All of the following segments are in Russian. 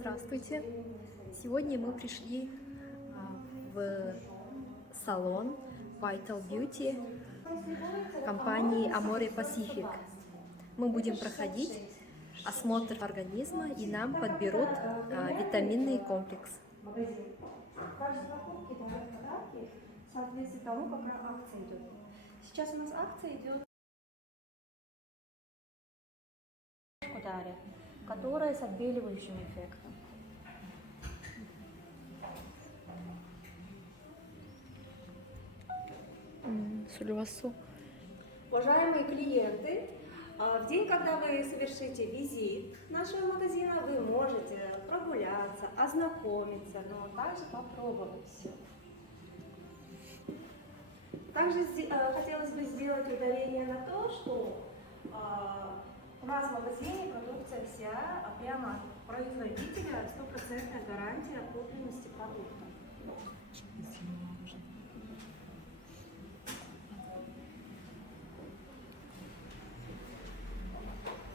Здравствуйте! Сегодня мы пришли в салон Vital Beauty компании Amore Pacific. Мы будем проходить осмотр организма и нам подберут витаминный комплекс. Сейчас у нас акция идет, которая с отбеливающим эффектом. Уважаемые клиенты, в день, когда вы совершите визит нашего магазина, вы можете прогуляться, ознакомиться, но также попробовать все. Также хотелось бы сделать ударение на то, что у нас в магазине продукция вся прямо от производителя, 100% гарантия подлинности продукта.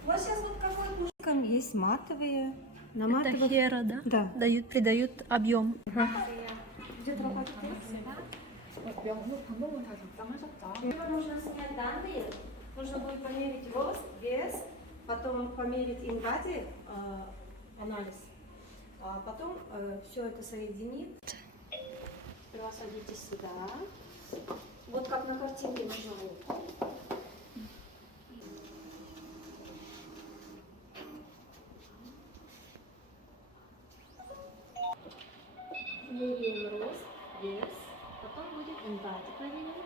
У нас сейчас вот какой кушкам есть матовые. На матовых... Это хера, да? Да. Придают объем. Идет работа текста. Нужно снять данные, нужно будет померить рост, вес, потом померить инвади, анализ, а потом все это соединить. Сперва садитесь сюда. Вот как на картинке нужно руку. Меряем рост, вес, потом будет инвади проверять.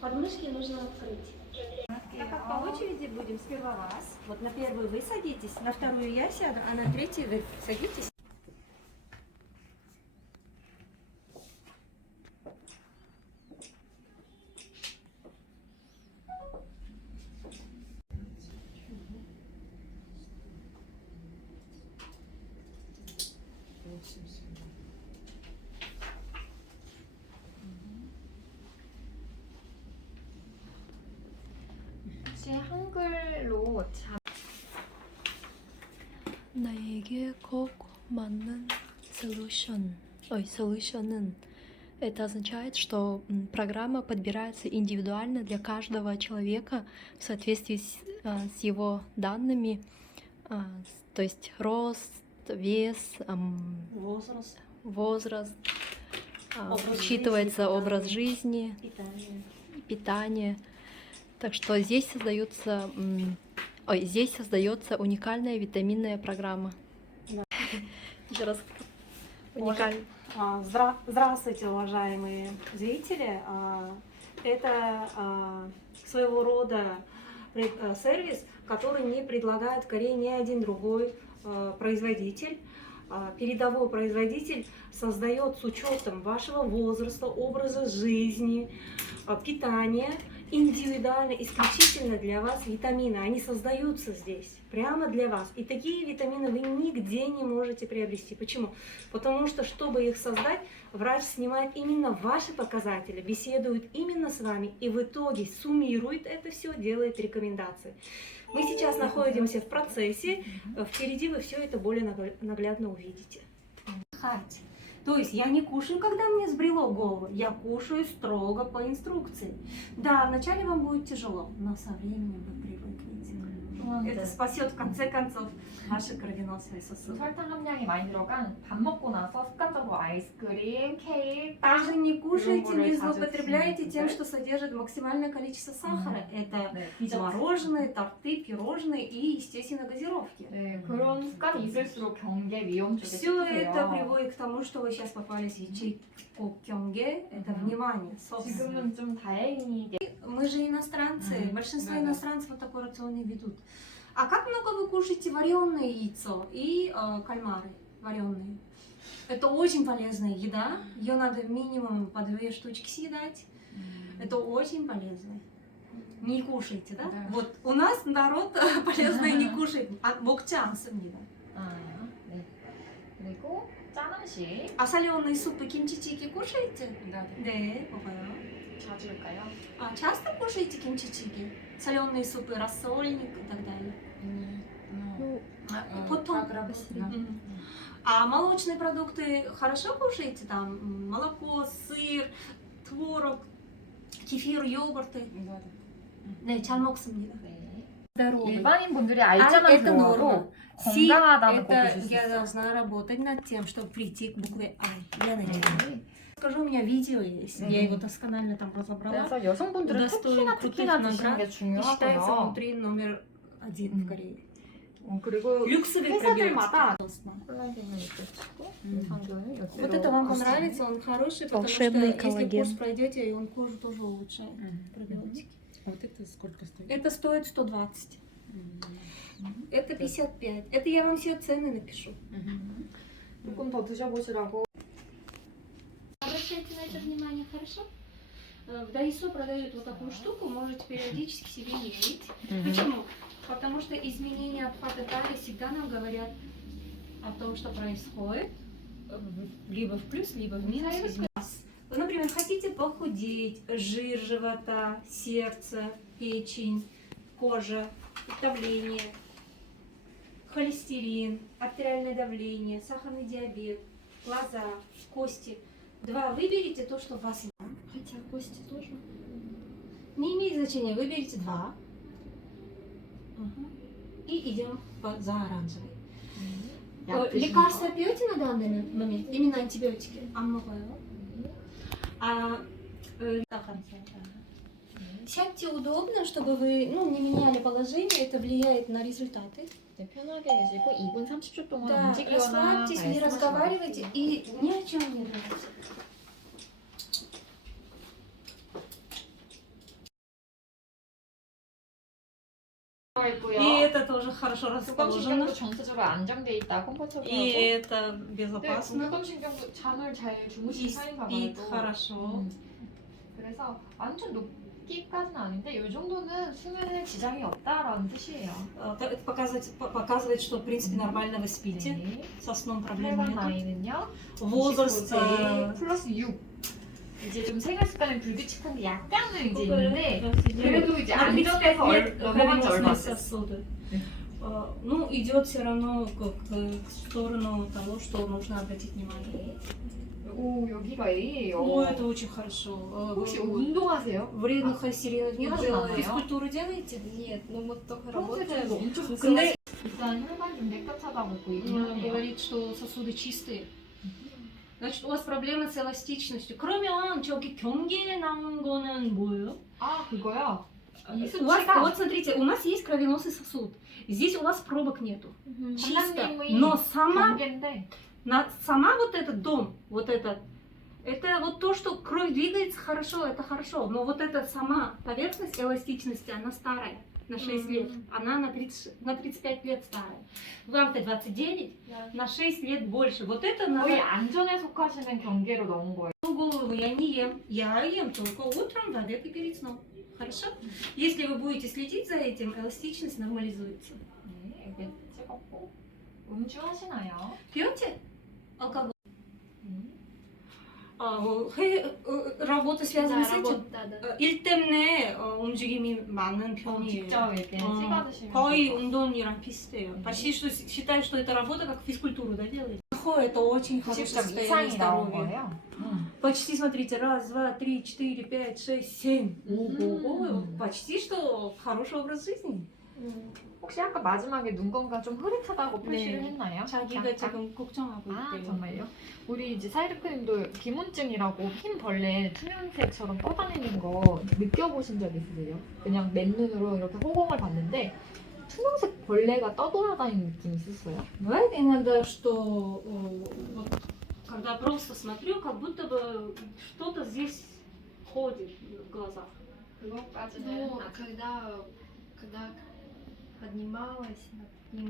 Подмышки нужно открыть. Так как по очереди будем, сперва вас. Вот на первую вы садитесь, на вторую я сяду, а на третью вы садитесь. 혹시 한글로 나에게 꼭 맞는 solution. Это означает, что программа подбирается индивидуально для каждого человека в соответствии с его данными, то есть рост, вес, возраст, учитывается образ жизни, питание. Так что здесь создается уникальная витаминная программа. Да. Еще раз. Уникальная. Здравствуйте, уважаемые зрители. Это своего рода сервис, который не предлагает в Корее ни один другой производитель. Передовой производитель создает с учетом вашего возраста, образа жизни, питания, индивидуально, исключительно для вас витамины. Они создаются здесь, прямо для вас. И такие витамины вы нигде не можете приобрести. Почему? Потому что, чтобы их создать, врач снимает именно ваши показатели, беседует именно с вами и в итоге суммирует это все, делает рекомендации. Мы сейчас находимся в процессе, впереди вы все это более наглядно увидите. То есть я не кушаю, когда мне сбрело голову, я кушаю строго по инструкции. Да, вначале вам будет тяжело, но со временем вы привыкнете. Это спасет в конце концов ваши кровеносные сосуды. 설탕 함량이 많이 들어간 밥 먹고 나서 습관적으로 아이스크림, 케이크, Также не кушайте, не 자주 злоупотребляйте 드시는 тем, 분들. что содержит максимальное количество сахара. Это 네, 디저트. мороженое, торты, пирожные и, естественно, газировки. 네, 그런 습관이 있을수록 경계 위험 쪽에 Все это 치우세요. приводит к тому, что вы сейчас попались в ячейку кёнге, это внимание, собственно. 지금은 좀 다행히 Мы же иностранцы, большинство да-да. иностранцев вот такой рацион и ведут. А как много вы кушаете вареное яйцо и кальмары вареные? Это очень полезная еда, ее надо минимум по 2 штучки съедать. Это очень полезно. Не кушайте, да? Да. Вот у нас народ полезное не кушает, 먹지 않습니다. 네. 그리고 짠 음식 А соленые супы, кимчичики кушаете? 네. 네, 먹어요. 자주일까요? А часто кушаете кимчичики? Соленые супы, рассольник и так далее. Ну, Мгм. А молочные продукты хорошо кушаете? Там молоко, сыр, творог, кефир, йогурты? 네, 잘 먹습니다. 네. Здоровый. 일반인 분들이 А 알짜만 это норма. 들어와도 Си 건강하다는 거 это 보실 수 я 있어요. должна работать над тем, чтобы прийти к букве I. Я надеюсь. 네. Скажу, у меня видео есть. Я его досконально там разобрала. 그래서 여성분들은 удостоен 특히나 крутых 드시는 наград 게 и считается 중요하고요. внутри номер один в Корее. 그리고 Люксовые 회사들마다 пробиотики. 콜라겐을 이렇게 치고 음. 유산균을 이렇게 Вот это вам понравится, он хороший, потому что Волшебный если коллаген. курс пройдете, и он кожу тоже улучшает. Пробиотики. А вот это сколько стоит? Это стоит 120. М. Это 55. Это я вам все цены напишу. 조금 더 드셔보시라고. Обращайте на это внимание, хорошо? В Дайсо продают вот такую штуку, можете периодически себе мерить. Почему? Потому что изменения обхвата талии всегда нам говорят о том, что происходит либо в плюс, либо в минус. Вы, например, хотите похудеть, жир живота, сердце, печень, кожа, давление, холестерин, артериальное давление, сахарный диабет, глаза, кости. Два, выберите то, что у вас есть. Хотя кости тоже. Не имеет значения, выберите два. И идем за оранжевый. Лекарства пьете на данный момент? Именно антибиотики? Сядьте удобно, чтобы вы не меняли положение, это влияет на результаты. 네, 편하게 계시고 2분 30초 동안 Да, 움직이거나 расслабьтесь, не разговаривайте и ни о чем не думайте. 있고요. И это тоже хорошо расположено. 교감신경도 전체적으로 안정돼 있다, И 컴포터블하고. это 네, безопасно. 교감신경도 잠을 잘 И 주무신 спит 사이가 хорошо. 그래서 완전 높기까지는 아닌데 이 정도는 수면에 지장이 없다라는 뜻이에요. Это показывает, что в принципе нормально вы спите. 네. Со сном проблем 해방 нет. 나이는요. Возраст 29세 플러스 6. 이제 좀 생활 습관에 불규칙한 게 약간은 이제 있는데 그래도 그래도 이제 안정돼서 넘어간 지 얼마 안 됐어요. сосуды. 네. Идет все равно к сторону того, что нужно обратить внимание. 오, 여기가 A예요. Это очень хорошо. 혹시 운동하세요? Вредных холестеринов не 하진 делаете? 않아요? Fizкультуру делаете? Нет, ну мы только 평소에 работаем. 엄청 근데 일단 혈관 좀 깨끗하다고 보이긴 하네요. говорит, что сосуды чистые. Значит, у вас проблемы с эластичностью. 그러면 저기 경계에 나온 거는 뭐예요? 아, 그거요? 이 У вас, 수치가 вот смотрите, у нас есть кровеносный сосуд. Здесь у вас пробок нету. Чисто. 관장님의 Но сама 경계인데 сама вот этот дом, вот этот, это вот то, что кровь двигается хорошо, это хорошо. Но вот эта сама поверхность эластичности, она старая, на 6 лет. Она на 35 лет старая. Вам-то 29, Да. на 6 лет больше. Вот это 거의 надо... 안전에 속하시는 경계로 넣은 거예요. Голову я не ем. Я ем только утром, в обед и перед сном. Хорошо? Если вы будете следить за этим, эластичность нормализуется. 네, 여기 찍었고 음주 하시나요? Пьете алкоголь? 네. работа связана с этим? Да, да. 일 때문에 움직임이 많은 편이에요. 직접 이렇게 찍어 드시면 거의 운동이랑 비슷해요. Почти что считаю, что это работа как физкультуру, да, делает? Это очень хорошее 90점 состояние 이상이 나온 здоровья. 거예요. Почти, смотрите, 1, 2, 3, 4, 5, 6, 7. Ого, почти что хороший образ жизни. 혹시 아까 마지막에 눈 건강 좀 흐릿하다고 표시를 네. 했나요? 자기가 약간? 지금 걱정하고 아 있대요. 정말요? 우리 이제 사이드크림도 기문증이라고 흰 벌레 투명새처럼 떠다니는 거 느껴보신 적 있으세요? 그냥 맨눈으로 이렇게 호공을 봤는데 투명색 벌레가 떠돌아다니는 느낌 있었어요? Бывает иногда, что вот, когда просто смотрю, как будто бы что-то здесь ходит в глазах. Ну, когда поднималась на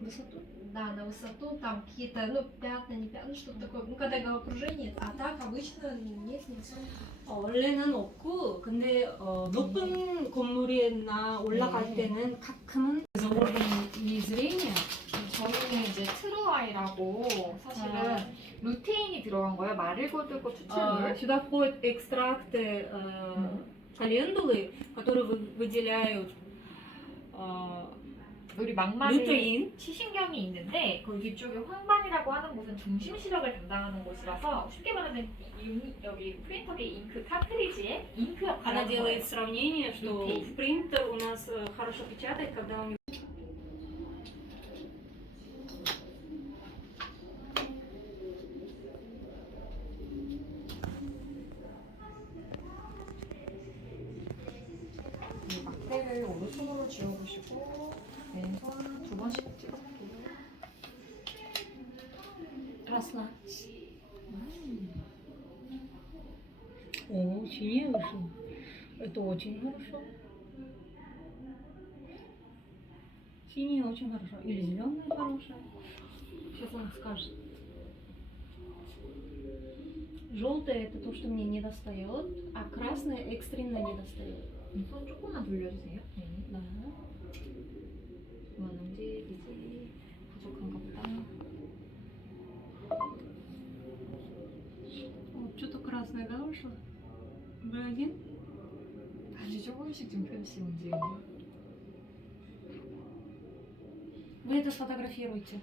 Высоту? да, на высоту, там какие-то, пятна, не пятна, что-то такое. Ну, когда головокружение, а так обычно нет, не особо. 원래는 없고, 근데 높은 건물에 올라갈 네. 때는 가끔은 그래서 орган이 зрения. 저희는 이제 트루아이라고 사실은 루테인이 들어간 거예요. 마르고들고 추출물. Сюда входят экстракты календулы, которые выделяют 우리 막말에 루테인. 시신경이 있는데 그 뒤쪽에 황반이라고 하는 곳은 중심 시력을 담당하는 곳이라서 쉽게 말하면 여기 프린터계 잉크 카트리지에 잉크 역할을 Она 하는 делает 거예요. сравнение, что Лютерин. принтер у нас хорошо печатает, когда у него 이 막대를 오른손으로 쥐어보시고 왼손 두 번씩 찍어볼게요. расслабься. О, синий вышел. Это очень хорошо. Синий очень хорошо. Или зеленый хороший. Сейчас он скажет. Желтое это то, что мне не достает, а красное экстренно не достает. 손 조금만 돌려주세요. 네. Да. 그만한지 이제 부족한가 보다. Вот что-то красное, да, вышло? B1? 아주 조금씩 좀 표시 움직여요. Вы это сфотографируйте.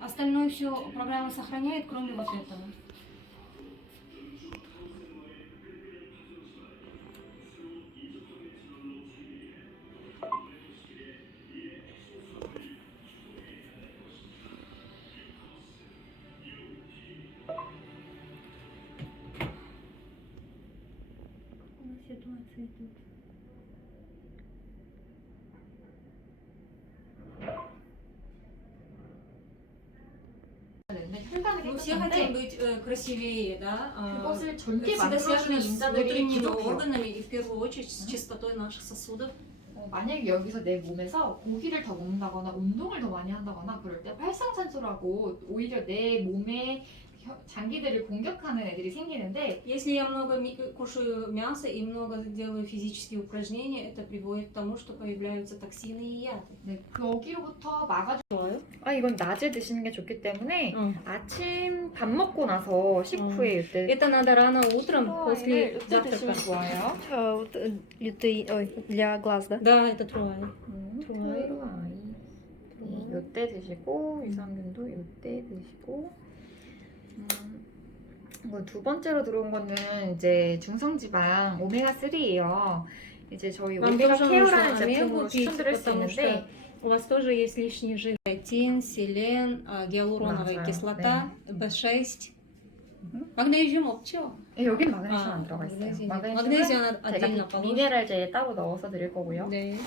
Остальное все программа сохраняет, кроме вот этого. У нас ситуация тут. 근데 혈관이 Мы все хотим 깨끗한데 быть красивее, да? 그것을 절대 всегда 만들어주는 связано с 인자들이 внутренними 부족해요. органами и в первую очередь с чистотой наших сосудов. 만약에 여기서 내 몸에서 고기를 더 먹는다거나 운동을 더 많이 한다거나 그럴 때 활성산소라고 오히려 내 몸의 장기들을 공격하는 애들이 생기는데 Если я много кушаю мяса и много делаю физические упражнения, это приводит к тому, что появляются токсины и яды. 네, 거기로부터 막아줘요. 아 이건 낮에 드시는 게 좋기 때문에 아침 밥 먹고 나서 식후에 이때 Это надо рано утром после 이때 드시면 завтрака. 좋아요. Для глаз, да? Да, это трое. 좋아요. 네, 이때 드시고 유산균도 이때 드시고. 이거 두 번째로 들어온 거는 이제 중성지방 오메가 3예요. 이제 저희 Вам 오메가 тоже 케어라는 нужно омегу 제품으로 пить, 추천드릴 수 потому 있는데 что у вас тоже есть лишний жир. Тин, селен, гиалуроновая 맞아요. кислота, 네. B6. 음. магнезиум 없죠? 여긴 마그네슘 아, 안 들어가 있어요. 마그네슘. 마그네슘은 마그네슘 отдельно 제가 положим. 미네랄제에 따로 넣어서 드릴 거고요. 네.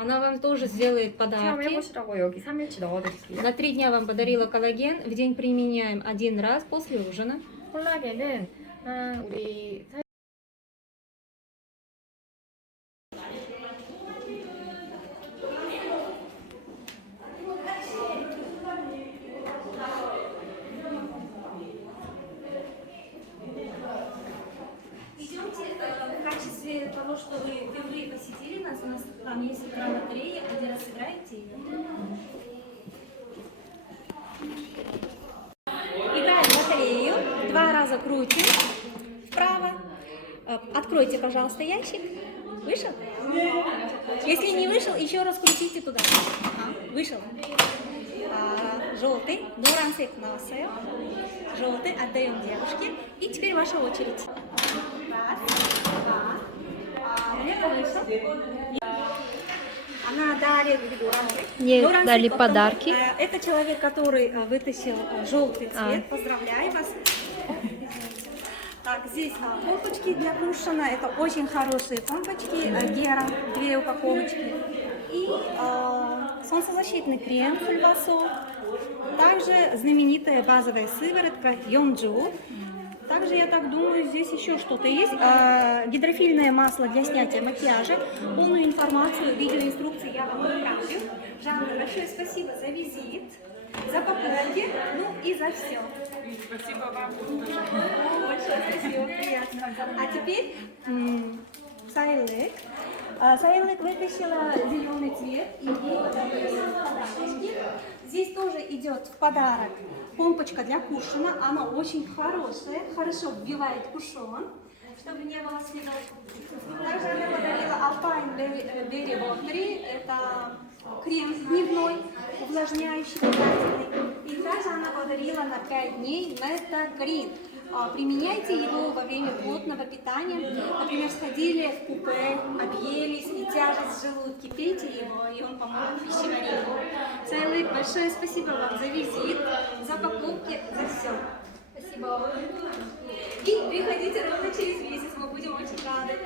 Она вам тоже сделает подарки. 체험해보시라고 여기 3일치 넣어드릴게요. На 3 дня вам подарила коллаген. В день применяем 1 раз после ужина. 콜라겐은 우리 Идемте в качестве того, что вы впервые посетили нас. У нас там есть игра лотерея. Один раз сыграете ее. Играем в лотерею. 2 раза крутим вправо. Откройте, пожалуйста, ящик. Вышел? Если не вышел, еще раз крутите туда. Вышел. Желтый. Норанцик насая. Желтый. Отдаем девушке. И теперь ваша очередь. Раз, два. Лена вышел. Она дарит норанцик. Мне Норанцик дали потом, подарки. Это человек, который вытащил желтый цвет. Поздравляю вас. Так, здесь помпочки для кушана. Это очень хорошие помпочки. Гера, 2 упаковочки. И солнцезащитный крем Фульвасо. Также знаменитая базовая сыворотка Йонджу. Также, я так думаю, здесь еще что-то есть. Гидрофильное масло для снятия макияжа. Полную информацию, видеоинструкции я вам отправлю. Жанна, большое спасибо за визит, за покупки, ну и за все. Спасибо вам. Большое спасибо, приятно. А теперь Сайлык. Сайлык вытащила зеленый цвет и подарочки. Здесь тоже идет в подарок помпочка для кушана. Она очень хорошая, хорошо вбивает кушон. чтобы не было следов. Также она подарила Alpine Berry Watery, это крем дневной, увлажняющий, питательный. И также она подарила на 5 дней Meta Green. Применяйте его во время плотного питания. Например, сходили в купе, объелись и тяжесть в желудке. Пейте его, и он поможет пищеварению. Целый большое спасибо вам за визит, за покупки, за все. Спасибо. И приходите ровно через месяц, мы будем очень рады.